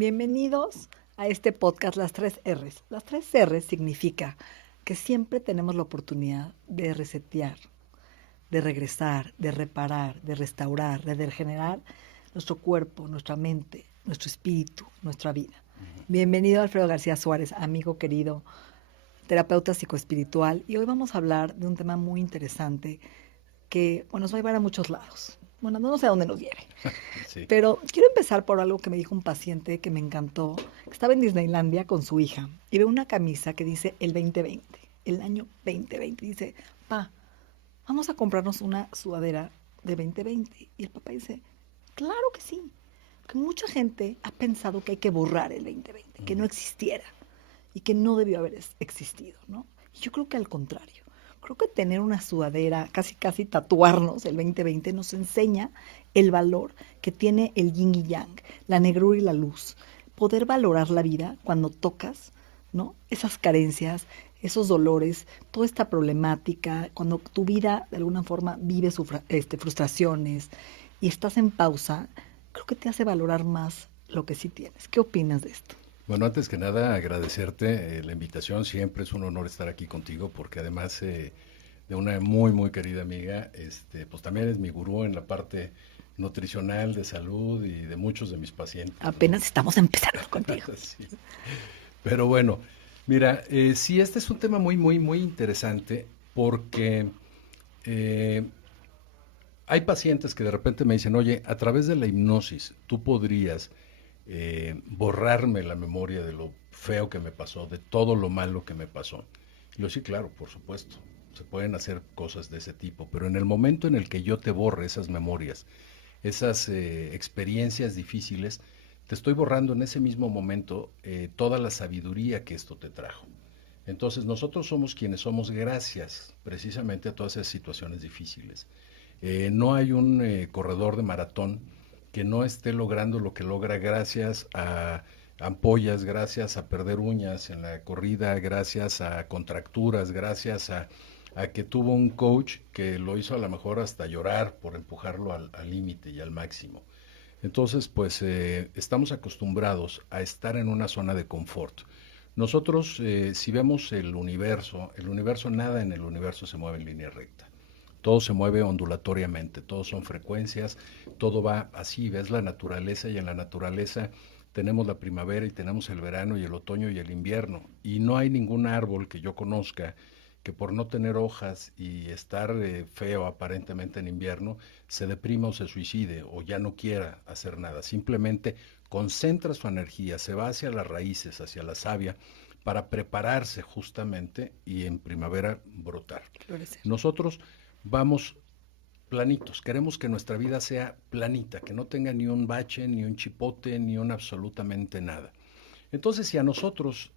Bienvenidos a este podcast Las 3 R's. Las 3 R's significa que siempre tenemos la oportunidad de resetear, de regresar, de reparar, de restaurar, de regenerar nuestro cuerpo, nuestra mente, nuestro espíritu, nuestra vida. Bienvenido Alfredo García Suárez, amigo querido, terapeuta psicoespiritual, y hoy vamos a hablar de un tema muy interesante que nos va a llevar a muchos lados. Bueno, no sé a dónde nos lleve. Sí. Pero quiero empezar por algo que me dijo un paciente que me encantó. Estaba en Disneylandia con su hija y ve una camisa que dice el 2020, el año 2020. Dice, pa, vamos a comprarnos una sudadera de 2020. Y el papá dice, claro que sí. Porque mucha gente ha pensado que hay que borrar el 2020, que no existiera y que no debió haber existido, ¿no? Y yo creo que al contrario. Creo que tener una sudadera, casi tatuarnos el 2020 nos enseña el valor que tiene el yin y yang, la negrura y la luz. Poder valorar la vida cuando tocas, ¿no? Esas carencias, esos dolores, toda esta problemática, cuando tu vida de alguna forma vive frustraciones y estás en pausa, creo que te hace valorar más lo que sí tienes. ¿Qué opinas de esto? Bueno, antes que nada, agradecerte la invitación. Siempre es un honor estar aquí contigo porque además de una muy, muy querida amiga, pues también es mi gurú en la parte nutricional, de salud y de muchos de mis pacientes, ¿no? Apenas estamos empezando contigo. Sí. Pero bueno, mira, sí, este es un tema muy, muy, muy interesante porque eh, hay pacientes que de repente me dicen, oye, a través de la hipnosis, tú podrías borrarme la memoria de lo feo que me pasó, de todo lo malo que me pasó. Y yo sí, claro, por supuesto, se pueden hacer cosas de ese tipo, pero en el momento en el que yo te borre esas memorias, esas experiencias difíciles, te estoy borrando en ese mismo momento toda la sabiduría que esto te trajo. Entonces nosotros somos quienes somos gracias precisamente a todas esas situaciones difíciles. No hay un corredor de maratón que no esté logrando lo que logra gracias a ampollas, gracias a perder uñas en la corrida, gracias a contracturas, gracias a que tuvo un coach que lo hizo a lo mejor hasta llorar por empujarlo al límite y al máximo. Entonces, pues estamos acostumbrados a estar en una zona de confort. Nosotros, si vemos el universo, nada en el universo se mueve en línea recta. Todo se mueve ondulatoriamente, todo son frecuencias, todo va así, ves la naturaleza y en la naturaleza tenemos la primavera y tenemos el verano y el otoño y el invierno. Y no hay ningún árbol que yo conozca que por no tener hojas y estar feo aparentemente en invierno, se deprima o se suicide o ya no quiera hacer nada. Simplemente concentra su energía, se va hacia las raíces, hacia la savia, para prepararse justamente y en primavera brotar. Florecer. Nosotros vamos planitos, queremos que nuestra vida sea planita, que no tenga ni un bache, ni un chipote, ni un absolutamente nada. Entonces, si a nosotros,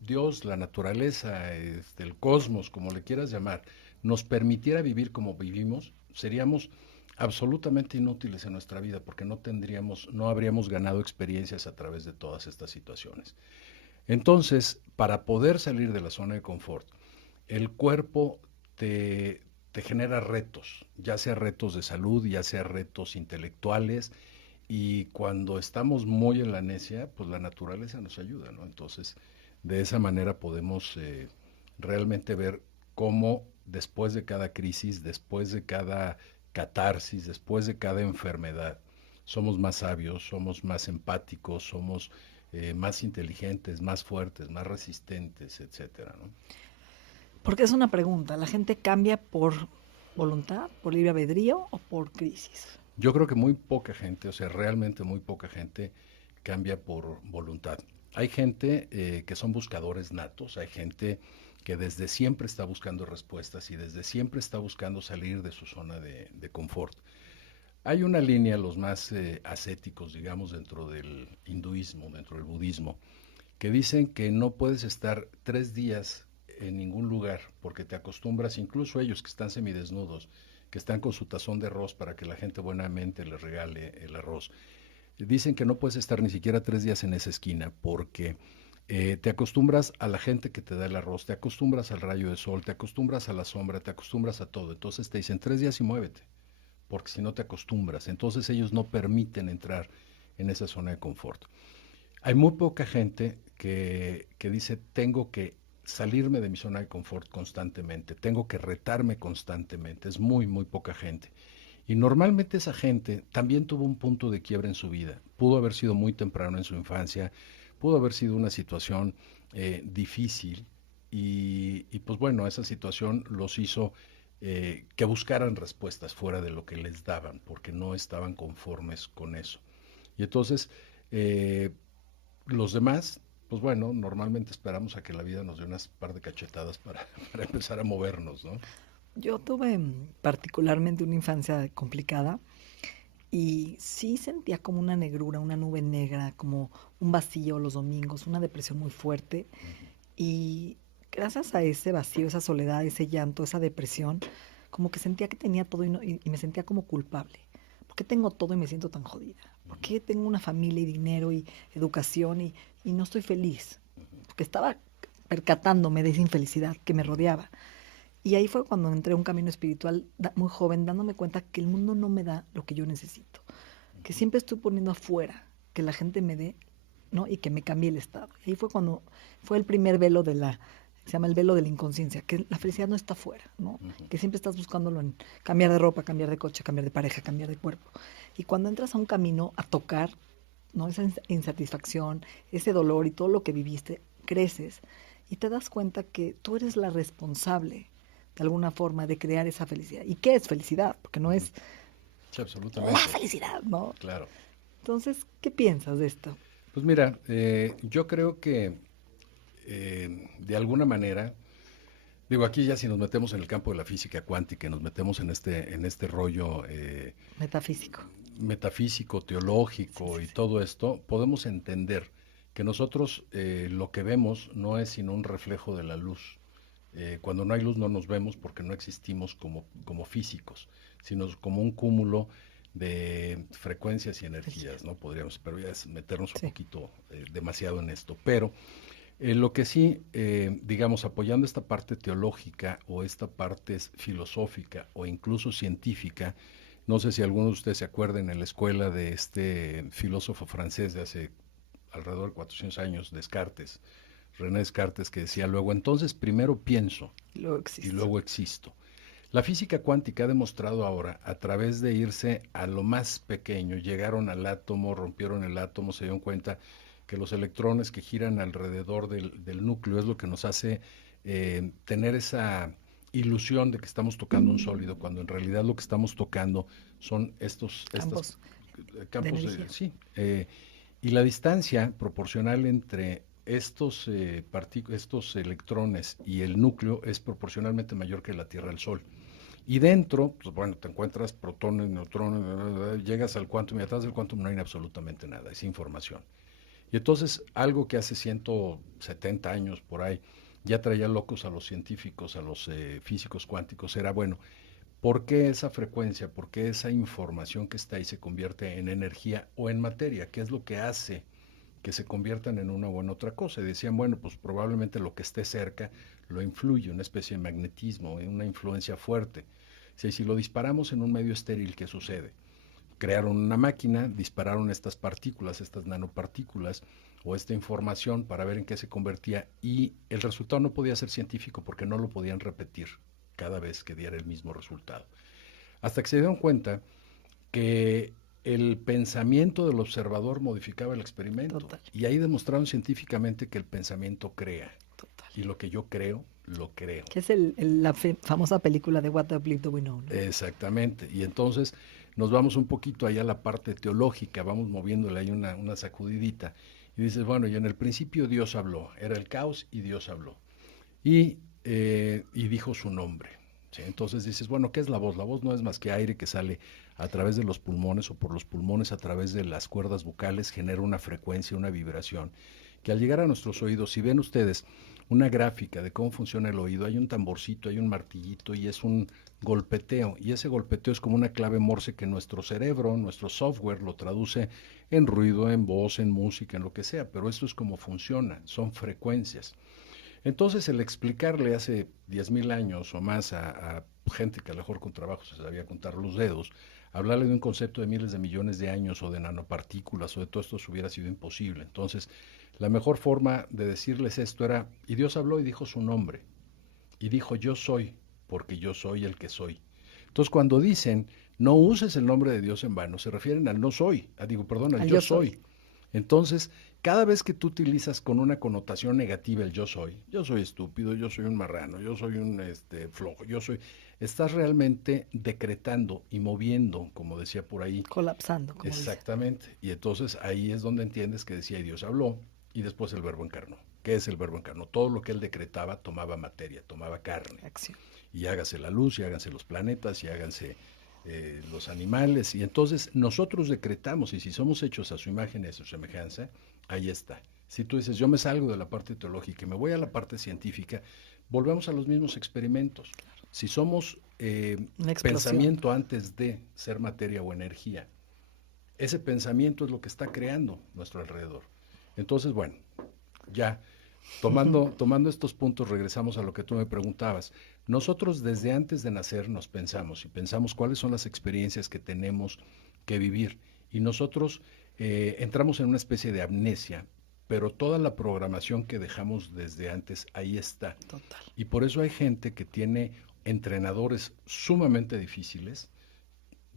Dios, la naturaleza, el cosmos, como le quieras llamar, nos permitiera vivir como vivimos, seríamos absolutamente inútiles en nuestra vida porque no habríamos ganado experiencias a través de todas estas situaciones. Entonces, para poder salir de la zona de confort, el cuerpo te genera retos, ya sea retos de salud, ya sea retos intelectuales, y cuando estamos muy en la necia, pues la naturaleza nos ayuda, ¿no? Entonces, de esa manera podemos realmente ver cómo después de cada crisis, después de cada catarsis, después de cada enfermedad, somos más sabios, somos más empáticos, somos más inteligentes, más fuertes, más resistentes, etcétera, ¿no? Porque es una pregunta, ¿la gente cambia por voluntad, por libre albedrío o por crisis? Yo creo que muy poca gente, o sea, realmente muy poca gente cambia por voluntad. Hay gente que son buscadores natos, hay gente que desde siempre está buscando respuestas y desde siempre está buscando salir de su zona de confort. Hay una línea, los más ascéticos, digamos, dentro del hinduismo, dentro del budismo, que dicen que no puedes estar 3 días en ningún lugar porque te acostumbras, incluso ellos que están semidesnudos, que están con su tazón de arroz para que la gente buenamente les regale el arroz. Dicen que no puedes estar ni siquiera 3 días en esa esquina porque te acostumbras a la gente que te da el arroz, te acostumbras al rayo de sol, te acostumbras a la sombra, te acostumbras a todo. Entonces te dicen 3 días y muévete, porque si no te acostumbras. Entonces ellos no permiten entrar en esa zona de confort. Hay muy poca gente que dice, tengo que salirme de mi zona de confort constantemente, tengo que retarme constantemente. Es muy, muy poca gente. Y normalmente esa gente también tuvo un punto de quiebre en su vida. Pudo haber sido muy temprano en su infancia, pudo haber sido una situación difícil y pues bueno, esa situación los hizo que buscaran respuestas fuera de lo que les daban, porque no estaban conformes con eso. Y entonces, eh, los demás, pues bueno, normalmente esperamos a que la vida nos dé unas par de cachetadas para, para empezar a movernos, ¿no? Yo tuve particularmente una infancia complicada y sí sentía como una negrura, una nube negra, como un vacío los domingos, una depresión muy fuerte. Ujú. Y gracias a ese vacío, esa soledad, ese llanto, esa depresión, como que sentía que tenía todo y me sentía como culpable. ¿Por qué tengo todo y me siento tan jodida? ¿Por Ujú. qué tengo una familia y dinero y educación y no estoy feliz? Porque estaba percatándome de esa infelicidad que me Ujú. rodeaba. Y ahí fue cuando entré a un camino espiritual muy joven, dándome cuenta que el mundo no me da lo que yo necesito, que Ujú. siempre estoy poniendo afuera, que la gente me dé, ¿no? Y que me cambie el estado. Y ahí fue cuando fue el primer velo se llama el velo de la inconsciencia, que la felicidad no está afuera, ¿no? Ujú. Que siempre estás buscándolo en cambiar de ropa, cambiar de coche, cambiar de pareja, cambiar de cuerpo. Y cuando entras a un camino a tocar, ¿no? Esa insatisfacción, ese dolor y todo lo que viviste, creces y te das cuenta que tú eres la responsable de alguna forma de crear esa felicidad. ¿Y qué es felicidad? Porque no Ujú. es Sí, la absolutamente, felicidad, ¿no? claro. Entonces, ¿qué piensas de esto? Pues mira, yo creo que de alguna manera, digo, aquí ya si nos metemos en el campo de la física cuántica, nos metemos en este rollo Metafísico. metafísico, Sí, teológico sí, y sí. todo esto, podemos entender que nosotros lo que vemos no es sino un reflejo de la luz. Cuando no hay luz no nos vemos porque no existimos como físicos, sino como un cúmulo de frecuencias y energías, Energías. ¿no? Podríamos, pero ya es meternos un Sí. poquito demasiado en esto. Pero lo que sí, digamos, apoyando esta parte teológica o esta parte filosófica o incluso científica, no sé si alguno de ustedes se acuerdan en la escuela de este filósofo francés de hace alrededor de 400 años, Descartes, René Descartes, que decía luego, entonces primero pienso Luego y existo. luego existo. La física cuántica ha demostrado ahora, a través de irse a lo más pequeño, llegaron al átomo, rompieron el átomo, se dieron cuenta que los electrones que giran alrededor del núcleo es lo que nos hace tener esa ilusión de que estamos tocando un sólido, cuando en realidad lo que estamos tocando son estos Campos de campos de, energía. sí, y la distancia proporcional entre estos electrones y el núcleo es proporcionalmente mayor que la Tierra al Sol. Y dentro, pues bueno, te encuentras protones, neutrones, llegas al quantum y atrás del quantum no hay absolutamente nada, es información. Y entonces, algo que hace 170 años por ahí ya traía locos a los científicos, a los físicos cuánticos, era bueno, ¿por qué esa frecuencia, por qué esa información que está ahí se convierte en energía o en materia? ¿Qué es lo que hace que se conviertan en una o en otra cosa? Y decían, bueno, pues probablemente lo que esté cerca lo influye, una especie de magnetismo, una influencia fuerte. Si lo disparamos en un medio estéril, ¿qué sucede? Crearon una máquina, dispararon estas partículas, estas nanopartículas o esta información para ver en qué se convertía y el resultado no podía ser científico porque no lo podían repetir cada vez que diera el mismo resultado. Hasta que se dieron cuenta que el pensamiento del observador modificaba el experimento Total, y ahí demostraron científicamente que el pensamiento crea total. y lo que yo creo, lo creo. Que es famosa película de What the Bleep Do We Know, ¿no? Exactamente. Y entonces nos vamos un poquito allá a la parte teológica, vamos moviéndole ahí una sacudidita. Y dices, bueno, y en el principio Dios habló, era el caos y Dios habló. Y dijo su nombre. ¿Sí? Entonces dices, bueno, ¿qué es la voz? La voz no es más que aire que sale a través de los pulmones o por los pulmones a través de las cuerdas vocales, genera una frecuencia, una vibración, que al llegar a nuestros oídos, si ven ustedes una gráfica de cómo funciona el oído, hay un tamborcito, hay un martillito y es un golpeteo, y ese golpeteo es como una clave morse que nuestro cerebro, nuestro software lo traduce en ruido, en voz, en música, en lo que sea, pero esto es como funciona, son frecuencias. Entonces, el explicarle hace 10,000 años o más a gente que a lo mejor con trabajo se sabía contar los dedos, hablarle de un concepto de miles de millones de años o de nanopartículas o de todo esto hubiera sido imposible. Entonces, la mejor forma de decirles esto era, y Dios habló y dijo su nombre, y dijo yo soy, porque yo soy el que soy. Entonces, cuando dicen no uses el nombre de Dios en vano, se refieren al no soy, perdón, al Al yo yo soy. soy. Entonces, cada vez que tú utilizas con una connotación negativa el yo soy estúpido, yo soy un marrano, yo soy un flojo, yo soy, estás realmente decretando y moviendo, como decía por ahí. Colapsando, como dice. Exactamente. Y entonces ahí es donde entiendes que decía y Dios habló y después el verbo encarnó. ¿Qué es el verbo encarnó? Todo lo que él decretaba tomaba materia, tomaba carne. Acción. Y hágase la luz, y háganse los planetas, y háganse los animales. Y entonces nosotros decretamos, y si somos hechos a su imagen y a su semejanza, ahí está. Si tú dices, yo me salgo de la parte teológica y me voy a la parte científica, volvemos a los mismos experimentos. Si somos Una explosión. pensamiento antes de ser materia o energía, ese pensamiento es lo que está creando nuestro alrededor. Entonces, bueno, ya tomando estos puntos, regresamos a lo que tú me preguntabas. Nosotros desde antes de nacer nos pensamos y pensamos cuáles son las experiencias que tenemos que vivir. Y nosotros entramos en una especie de amnesia, pero toda la programación que dejamos desde antes ahí está. Total. Y por eso hay gente que tiene entrenadores sumamente difíciles,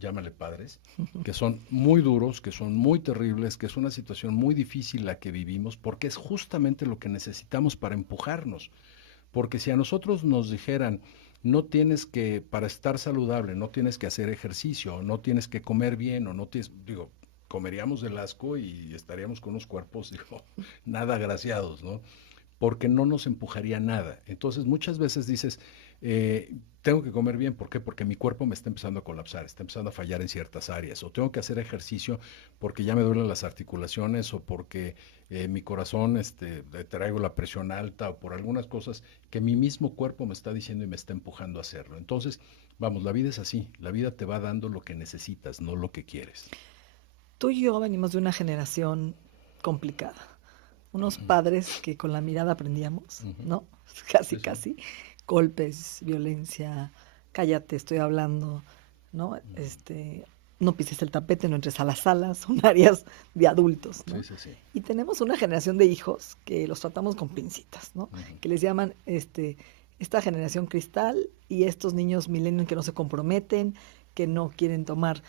llámale padres, que son muy duros, que son muy terribles, que es una situación muy difícil la que vivimos, porque es justamente lo que necesitamos para empujarnos. Porque si a nosotros nos dijeran, no tienes que, para estar saludable, no tienes que hacer ejercicio, no tienes que comer bien, o no tienes, digo, comeríamos del asco y estaríamos con unos cuerpos, digo, nada agraciados, ¿no? Porque no nos empujaría nada. Entonces muchas veces dices, tengo que comer bien, ¿por qué? Porque mi cuerpo me está empezando a colapsar, está empezando a fallar en ciertas áreas, o tengo que hacer ejercicio porque ya me duelen las articulaciones, o porque mi corazón traigo la presión alta, o por algunas cosas que mi mismo cuerpo me está diciendo y me está empujando a hacerlo. Entonces, vamos, la vida es así, la vida te va dando lo que necesitas, no lo que quieres. Tú y yo venimos de una generación complicada. Unos padres que con la mirada aprendíamos, Ujú. ¿no? Casi, Sí, sí. casi. Golpes, violencia, cállate, estoy hablando, ¿no? Ujú. No pises el tapete, no entres a las salas, son áreas de adultos, Sí, ¿no? sí, sí. Y tenemos una generación de hijos que los tratamos con pincitas, ¿no? Ujú. Que les llaman esta generación cristal y estos niños millennials que no se comprometen, que no quieren tomar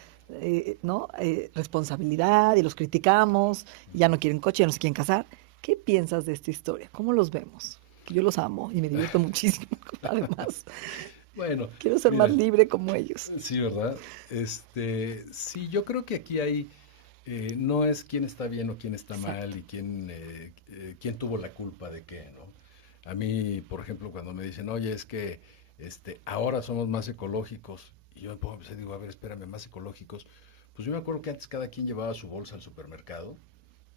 ¿no? Responsabilidad y los criticamos, y ya no quieren coche, ya no se quieren casar. ¿Qué piensas de esta historia? ¿Cómo los vemos? Que yo los amo y me divierto muchísimo, además. Bueno, Quiero ser más mira, libre como ellos. sí, ¿verdad? Sí, yo creo que aquí hay, no es quién está bien o quién está Exacto. mal y quién tuvo la culpa de qué, ¿no? A mí, por ejemplo, cuando me dicen, oye, es que ahora somos más ecológicos, y yo me pongo a pensar, digo, a ver, espérame, más ecológicos. Pues yo me acuerdo que antes cada quien llevaba su bolsa al supermercado,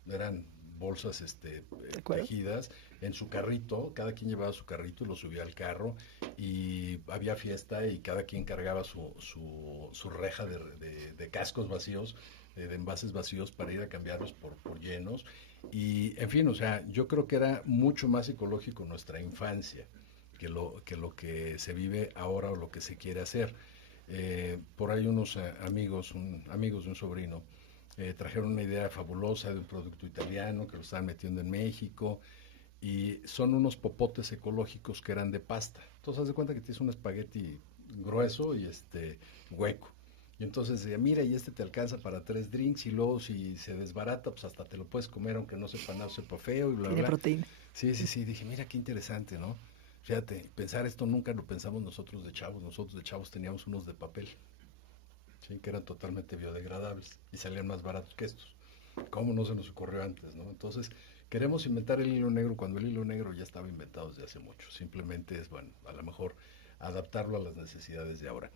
eran bolsas ¿De acuerdo? tejidas en su carrito, cada quien llevaba su carrito y lo subía al carro y había fiesta y cada quien cargaba su reja de cascos vacíos, de envases vacíos para ir a cambiarlos por llenos. Y en fin, o sea, yo creo que era mucho más ecológico nuestra infancia que lo que se vive ahora o lo que se quiere hacer. Por ahí unos amigos de un sobrino, trajeron una idea fabulosa de un producto italiano que lo estaban metiendo en México y son unos popotes ecológicos que eran de pasta. Entonces, haz de cuenta que tienes un espagueti grueso y hueco. Y entonces decía, mira, y te alcanza para 3 drinks y luego si se desbarata, pues hasta te lo puedes comer aunque no sepa nada, sepa feo y bla, Tiene bla. proteína. Sí, sí, sí, dije, mira qué interesante, ¿no? Fíjate, pensar esto nunca lo pensamos nosotros de chavos teníamos unos de papel, ¿sí? Que eran totalmente biodegradables y salían más baratos que estos. ¿Cómo no se nos ocurrió antes, no? Entonces, queremos inventar el hilo negro cuando el hilo negro ya estaba inventado desde hace mucho. Simplemente es, bueno, a lo mejor adaptarlo a las necesidades de ahora.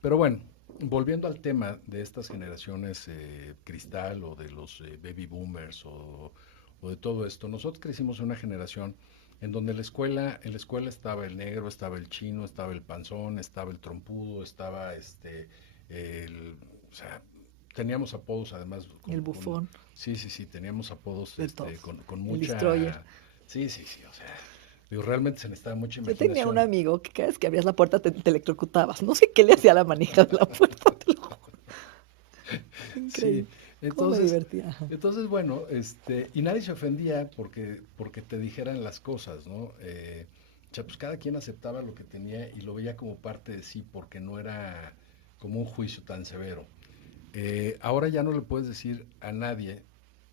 Pero bueno, volviendo al tema de estas generaciones cristal o de los baby boomers o de todo esto, nosotros crecimos en una generación en donde en la escuela estaba el negro, estaba el chino, estaba el panzón, estaba el trompudo, estaba el, o sea, teníamos apodos además El bufón, sí, sí, sí, teníamos apodos de todos. con El destroyer. mucha, sí, sí, sí, o sea, Digo, realmente se necesitaba mucha Yo tenía un imaginación. amigo que cada vez que abrías la puerta te electrocutabas. No sé qué le hacía a la manija de la puerta, te lo juro. Sí, Increíble. ¿Cómo me entonces, divertía? Ajá. bueno, y nadie se ofendía porque te dijeran las cosas, ¿no? O sea, pues cada quien aceptaba lo que tenía y lo veía como parte de sí, porque no era como un juicio tan severo. Ahora ya no le puedes decir a nadie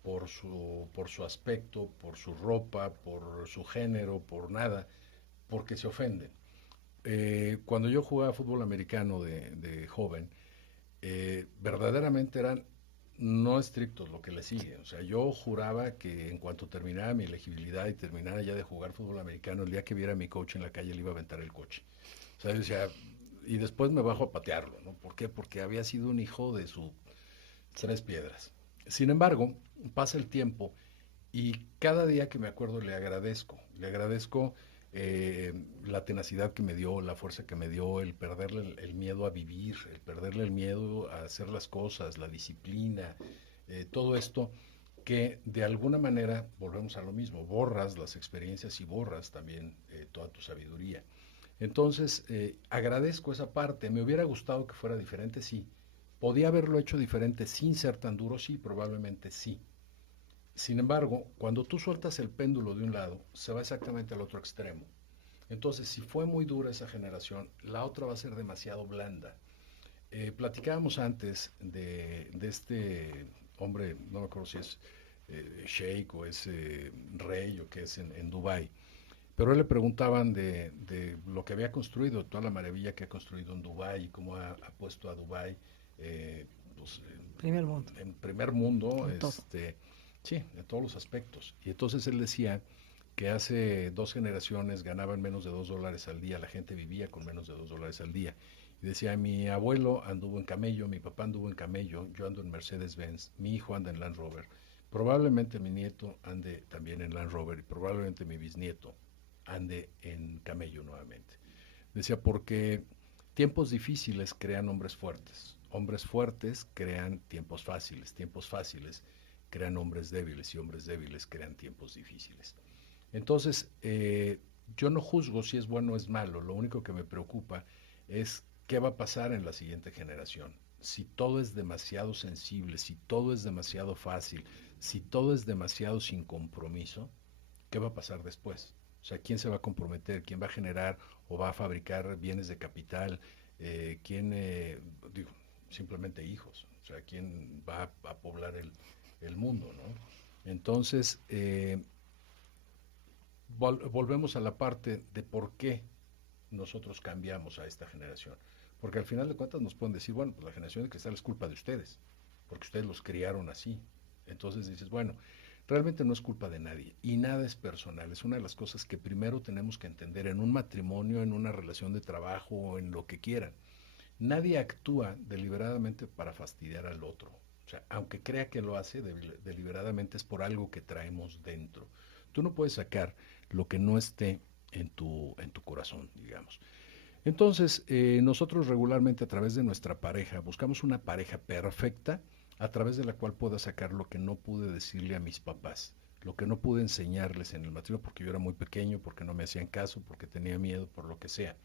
por su aspecto, por su ropa, por su género, por nada, porque se ofenden. Cuando yo jugaba fútbol americano de joven, verdaderamente eran no estrictos lo que le sigue. O sea, yo juraba que en cuanto terminara mi elegibilidad y terminara ya de jugar fútbol americano, el día que viera a mi coach en la calle le iba a aventar el coche. O sea, yo decía, y después me bajo a patearlo, ¿no? ¿Por qué? Porque había sido un hijo de su tres piedras. Sin embargo, pasa el tiempo y cada día que me acuerdo le agradezco la tenacidad que me dio, la fuerza que me dio, el perderle el miedo a vivir, el perderle el miedo a hacer las cosas, la disciplina, todo esto que de alguna manera, volvemos a lo mismo, borras las experiencias y borras también toda tu sabiduría. Entonces, agradezco esa parte. Me hubiera gustado que fuera diferente, sí. ¿Podía haberlo hecho diferente sin ser tan duro? Sí, probablemente sí. Sin embargo, cuando tú sueltas el péndulo de un lado, se va exactamente al otro extremo. Entonces, si fue muy dura esa generación, la otra va a ser demasiado blanda. Platicábamos antes de este hombre, no me acuerdo si es sheik o es rey o qué es en Dubái, pero a él le preguntaban de lo que había construido, toda la maravilla que ha construido en Dubái y cómo ha puesto a Dubái eh, pues, Primer mundo, en primer mundo, en todo. sí, en todos los aspectos. Y entonces él decía que hace 2 generaciones ganaban menos de $2 al día, la gente vivía con menos de $2 al día. Y decía, mi abuelo anduvo en camello, mi papá anduvo en camello, yo ando en Mercedes-Benz, mi hijo anda en Land Rover, probablemente mi nieto ande también en Land Rover y probablemente mi bisnieto ande en camello nuevamente. Decía, porque tiempos difíciles crean hombres fuertes crean tiempos fáciles crean hombres débiles y hombres débiles crean tiempos difíciles. Entonces, yo no juzgo si es bueno o es malo, lo único que me preocupa es qué va a pasar en la siguiente generación. Si todo es demasiado sensible, si todo es demasiado fácil, si todo es demasiado sin compromiso, ¿qué va a pasar después? O sea, ¿quién se va a comprometer? ¿Quién va a generar o va a fabricar bienes de capital? ¿Quién, digo, simplemente hijos? O sea, ¿quién va a poblar el mundo, ¿no? Entonces, volvemos a la parte de por qué nosotros cambiamos a esta generación. Porque al final de cuentas nos pueden decir, bueno, pues la generación de cristal es culpa de ustedes, porque ustedes los criaron así. Entonces dices, bueno, realmente no es culpa de nadie y nada es personal. Es una de las cosas que primero tenemos que entender en un matrimonio, en una relación de trabajo o en lo que quieran. Nadie actúa deliberadamente para fastidiar al otro. O sea, aunque crea que lo hace deliberadamente es por algo que traemos dentro. Tú no puedes sacar lo que no esté en tu corazón, digamos. Entonces, nosotros regularmente a través de nuestra pareja buscamos una pareja perfecta a través de la cual pueda sacar lo que no pude decirle a mis papás, lo que no pude enseñarles en el matrimonio porque yo era muy pequeño, porque no me hacían caso, porque tenía miedo, por lo que sea.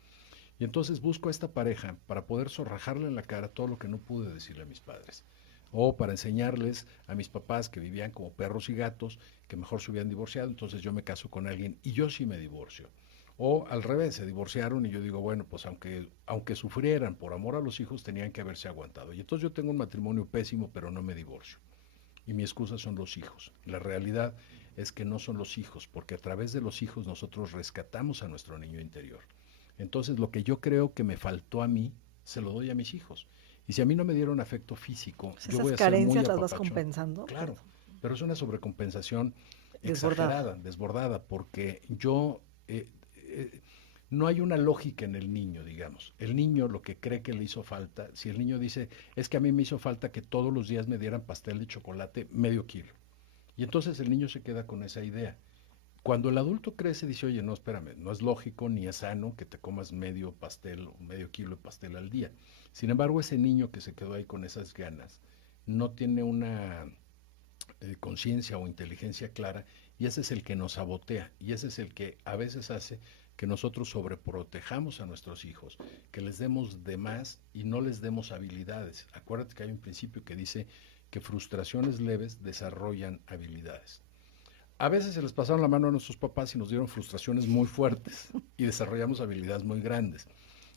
Y entonces busco a esta pareja para poder zorrajarle en la cara todo lo que no pude decirle a mis padres. O para enseñarles a mis papás que vivían como perros y gatos, que mejor se hubieran divorciado, entonces yo me caso con alguien y yo sí me divorcio. O al revés, se divorciaron y yo digo, bueno, pues aunque sufrieran por amor a los hijos, tenían que haberse aguantado. Y entonces yo tengo un matrimonio pésimo, pero no me divorcio. Y mi excusa son los hijos. La realidad es que no son los hijos, porque a través de los hijos nosotros rescatamos a nuestro niño interior. Entonces lo que yo creo que me faltó a mí, se lo doy a mis hijos. Y si a mí no me dieron afecto físico, Pues yo esas voy a ser muy carencias las vas apapachón. compensando, pero Claro, pero es una sobrecompensación desbordada. exagerada, desbordada, porque no hay una lógica en el niño, digamos. El niño lo que cree que le hizo falta, si el niño dice, es que a mí me hizo falta que todos los días me dieran pastel de chocolate medio kilo. Y entonces el niño se queda con esa idea. Cuando el adulto crece, dice, oye, no, espérame, no es lógico ni es sano que te comas medio pastel o medio kilo de pastel al día. Sin embargo, ese niño que se quedó ahí con esas ganas no tiene conciencia o inteligencia clara, y ese es el que nos sabotea, y ese es el que a veces hace que nosotros sobreprotejamos a nuestros hijos, que les demos de más y no les demos habilidades. Acuérdate que hay un principio que dice que frustraciones leves desarrollan habilidades. A veces se les pasaron la mano a nuestros papás y nos dieron frustraciones muy fuertes y desarrollamos habilidades muy grandes.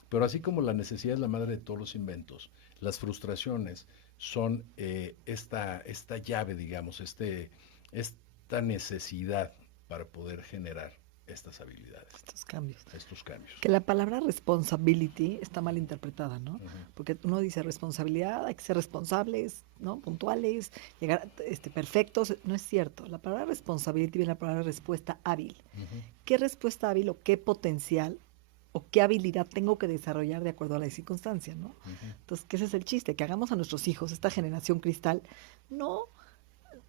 Pero así como la necesidad es la madre de todos los inventos, las frustraciones son esta llave, digamos, esta necesidad para poder generar estas habilidades, Estos cambios. estos cambios. Que la palabra responsibility está mal interpretada, ¿no? Porque uno dice responsabilidad, hay que ser responsables, ¿no? Puntuales, llegar perfectos. No es cierto. La palabra responsibility viene la palabra respuesta hábil. ¿Qué respuesta hábil o qué potencial o qué habilidad tengo que desarrollar de acuerdo a la circunstancia, ¿no? Entonces, que ese es el chiste, que hagamos a nuestros hijos, esta generación cristal, no,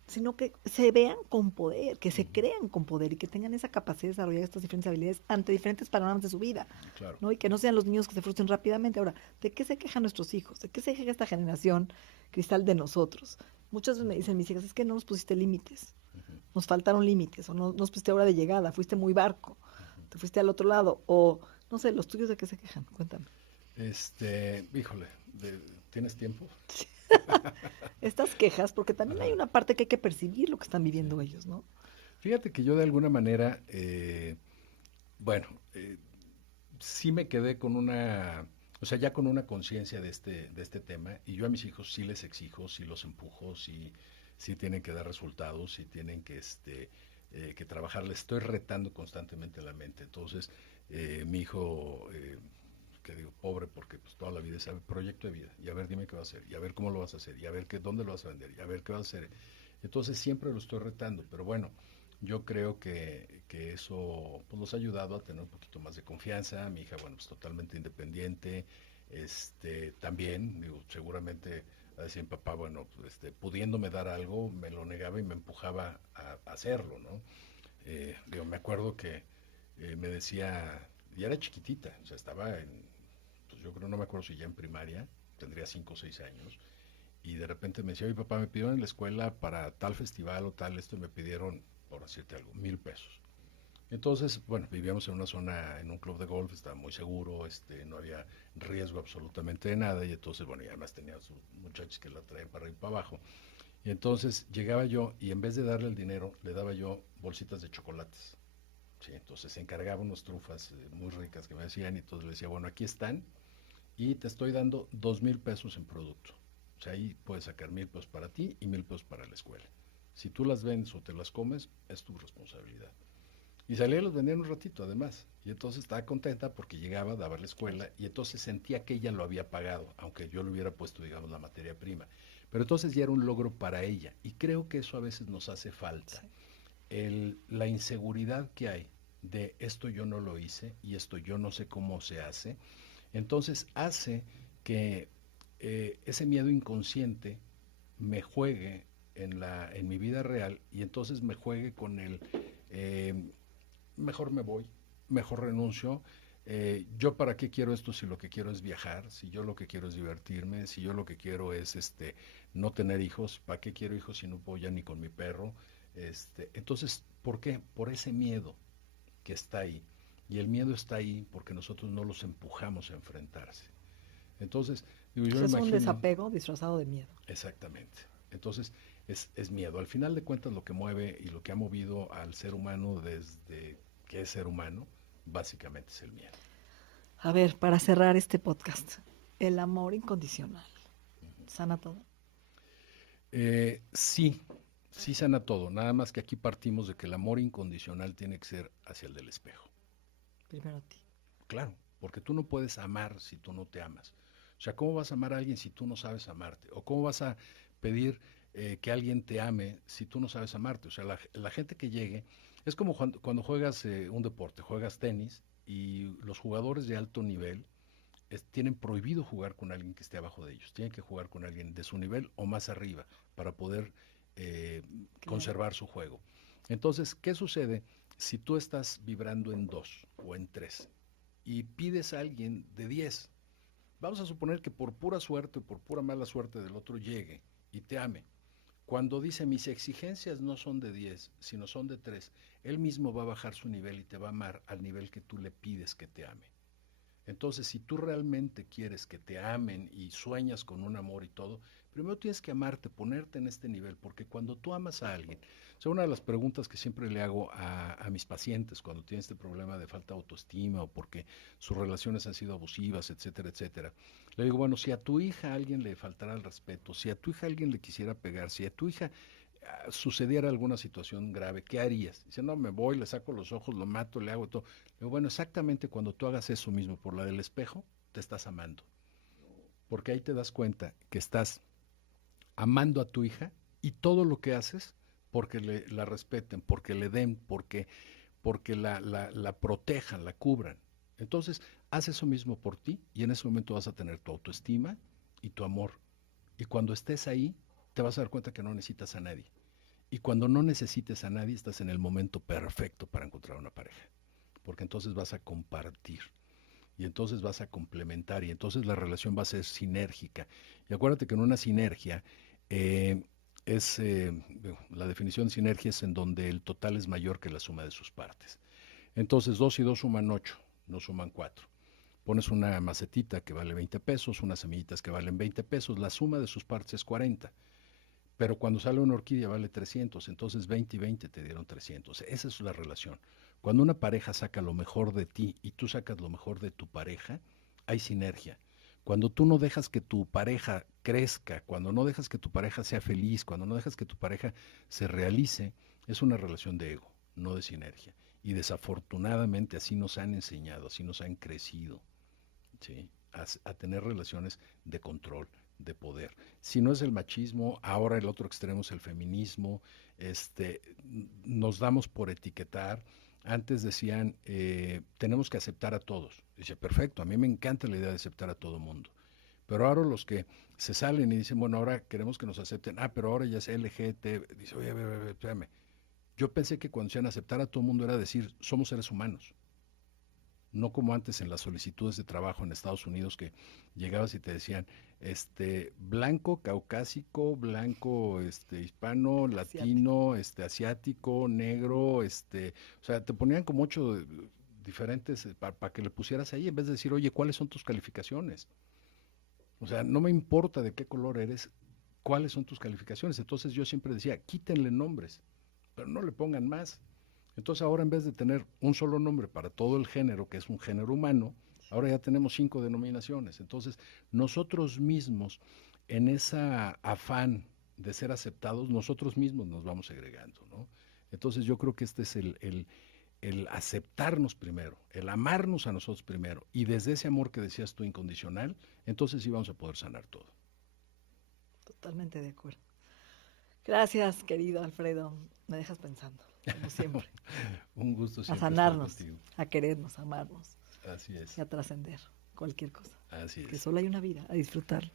sino que se vean con poder, que se crean con poder y que tengan esa capacidad de desarrollar estas diferentes habilidades ante diferentes panoramas de su vida, Claro. ¿no? Y que no sean los niños que se frustren rápidamente. Ahora, ¿de qué se quejan nuestros hijos? ¿De qué se queja esta generación cristal de nosotros? Muchas veces me dicen mis hijas, es que no nos pusiste límites, nos faltaron límites, o no nos pusiste hora de llegada, fuiste muy barco, te fuiste al otro lado, o no sé, los tuyos de qué se quejan, cuéntame. Híjole, ¿tienes tiempo? Estas quejas, porque también hay Ajá. una parte que hay que percibir lo que están Sí. viviendo ellos, ¿no? Fíjate que yo de alguna manera, bueno, sí me quedé con una, o sea, ya con una conciencia de este tema, y yo a mis hijos sí les exijo, sí los empujo, sí tienen que dar resultados, sí tienen que trabajar, les estoy retando constantemente la mente. Entonces, mi hijo, que digo, pobre, porque pues toda la vida sabe proyecto de vida, y a ver, dime qué va a hacer, y a ver cómo lo vas a hacer, y a ver dónde lo vas a vender, y a ver qué vas a hacer. Entonces siempre lo estoy retando, pero bueno, yo creo que eso pues, los ha ayudado a tener un poquito más de confianza. Mi hija, bueno, pues totalmente independiente. También, digo, seguramente decía papá, bueno, pues, pudiéndome dar algo, me lo negaba y me empujaba a hacerlo, ¿no? Digo, me acuerdo que me decía, y era chiquitita, o sea, estaba pues yo creo, no me acuerdo si ya en primaria, tendría 5 o 6 años, y de repente me decía, oye papá, me pidieron en la escuela para tal festival o tal, esto y me pidieron, por decirte algo, 1,000 pesos. Entonces, bueno, vivíamos en una zona, en un club de golf, estaba muy seguro, no había riesgo absolutamente de nada, y entonces, bueno, y además tenía sus muchachos que la traían para arriba y para abajo. Y entonces llegaba yo y en vez de darle el dinero, le daba yo bolsitas de chocolates. Sí, entonces se encargaba unas trufas muy ricas que me decían, y entonces le decía, bueno, aquí están, y te estoy dando 2,000 pesos en producto. O sea, ahí puedes sacar 1,000 pesos para ti y 1,000 pesos para la escuela. Si tú las vendes o te las comes, es tu responsabilidad. Y salía y los vendía en un ratito, además. Y entonces estaba contenta porque llegaba, daba la escuela, y entonces sentía que ella lo había pagado, aunque yo le hubiera puesto, digamos, la materia prima. Pero entonces ya era un logro para ella. Y creo que eso a veces nos hace falta. Sí. La inseguridad que hay de esto yo no lo hice y esto yo no sé cómo se hace, entonces hace que ese miedo inconsciente me juegue en mi vida real, y entonces me juegue con eh, mejor me voy, mejor renuncio. Yo para qué quiero esto si lo que quiero es viajar, si yo lo que quiero es divertirme, si yo lo que quiero es no tener hijos, ¿para qué quiero hijos si no puedo ya ni con mi perro? Entonces, ¿por qué? Por ese miedo que está ahí. Y el miedo está ahí porque nosotros no los empujamos a enfrentarse. Entonces, digo, yo Pues es un imagino, desapego disfrazado de miedo. exactamente. Entonces, es miedo. Al final de cuentas, lo que mueve y lo que ha movido al ser humano desde que es ser humano, básicamente es el miedo. A ver, para cerrar este podcast, el amor incondicional. ¿Sana todo? Sí, sí sana todo. Nada más que aquí partimos de que el amor incondicional tiene que ser hacia el del espejo. Primero a ti. Claro, porque tú no puedes amar si tú no te amas. O sea, ¿cómo vas a amar a alguien si tú no sabes amarte? ¿O cómo vas a pedir que alguien te ame si tú no sabes amarte? O sea, la gente que llegue, es como cuando juegas un deporte, juegas tenis, y los jugadores de alto nivel tienen prohibido jugar con alguien que esté abajo de ellos. Tienen que jugar con alguien de su nivel o más arriba para poder eh, Claro. conservar su juego. Entonces, ¿qué sucede si tú estás vibrando en 2 o en 3 y pides a alguien de 10? Vamos a suponer que por pura suerte o por pura mala suerte del otro llegue y te ame. Cuando dice mis exigencias no son de 10, sino son de 3, él mismo va a bajar su nivel y te va a amar al nivel que tú le pides que te ame. Entonces, si tú realmente quieres que te amen y sueñas con un amor y todo, primero tienes que amarte, ponerte en este nivel, porque cuando tú amas a alguien, o sea, una de las preguntas que siempre le hago a mis pacientes cuando tienen este problema de falta de autoestima o porque sus relaciones han sido abusivas, etcétera, etcétera, le digo, bueno, si a tu hija alguien le faltara el respeto, si a tu hija alguien le quisiera pegar, si a tu hija sucediera alguna situación grave, ¿qué harías? Dice, no, me voy, le saco los ojos, lo mato, le hago todo. Le digo, bueno, exactamente cuando tú hagas eso mismo por la del espejo, te estás amando. Porque ahí te das cuenta que estás amando a tu hija y todo lo que haces porque la respeten, porque le den, porque la protejan, la cubran. Entonces, haz eso mismo por ti y en ese momento vas a tener tu autoestima y tu amor. Y cuando estés ahí, te vas a dar cuenta que no necesitas a nadie. Y cuando no necesites a nadie, estás en el momento perfecto para encontrar una pareja. Porque entonces vas a compartir. Y entonces vas a complementar. Y entonces la relación va a ser sinérgica. Y acuérdate que en una sinergia eh, la definición de sinergia es en donde el total es mayor que la suma de sus partes. Entonces 2 y 2 suman 8, no suman 4. Pones una macetita que vale 20 pesos, unas semillitas que valen 20 pesos, la suma de sus partes es 40. Pero cuando sale una orquídea vale 300, entonces 20 y 20 te dieron 300. Esa es la relación. Cuando una pareja saca lo mejor de ti y tú sacas lo mejor de tu pareja, hay sinergia. Cuando tú no dejas que tu pareja crezca, cuando no dejas que tu pareja sea feliz, cuando no dejas que tu pareja se realice, es una relación de ego, no de sinergia. Y desafortunadamente así nos han enseñado, así nos han crecido. ¿Sí? A tener relaciones de control, de poder. Si no es el machismo, ahora el otro extremo es el feminismo, nos damos por etiquetar. Antes decían, tenemos que aceptar a todos. Dice, perfecto, a mí me encanta la idea de aceptar a todo mundo. Pero ahora los que se salen y dicen, bueno, ahora queremos que nos acepten, pero ahora ya es LGT, dice, oye, espérame. Yo pensé que cuando decían aceptar a todo mundo era decir, somos seres humanos, no como antes en las solicitudes de trabajo en Estados Unidos que llegabas y te decían, blanco, caucásico, blanco, hispano, Asiático. latino, asiático, negro, o sea, te ponían como 8 diferentes para que le pusieras ahí en vez de decir, oye, ¿cuáles son tus calificaciones? O sea, no me importa de qué color eres, cuáles son tus calificaciones. Entonces yo siempre decía, quítenle nombres, pero no le pongan más. Entonces ahora en vez de tener un solo nombre para todo el género, que es un género humano, ahora ya tenemos 5 denominaciones. Entonces nosotros mismos, en esa afán de ser aceptados, nosotros mismos nos vamos segregando, ¿no? Entonces yo creo que este es el aceptarnos primero, el amarnos a nosotros primero, y desde ese amor que decías tú incondicional, entonces sí vamos a poder sanar todo. Totalmente de acuerdo. Gracias, querido Alfredo. Me dejas pensando, como siempre. Un gusto A siempre estar sanarnos, contigo. a querernos, a amarnos Así y es, a trascender cualquier cosa. así Que es. solo hay una vida, a disfrutarla.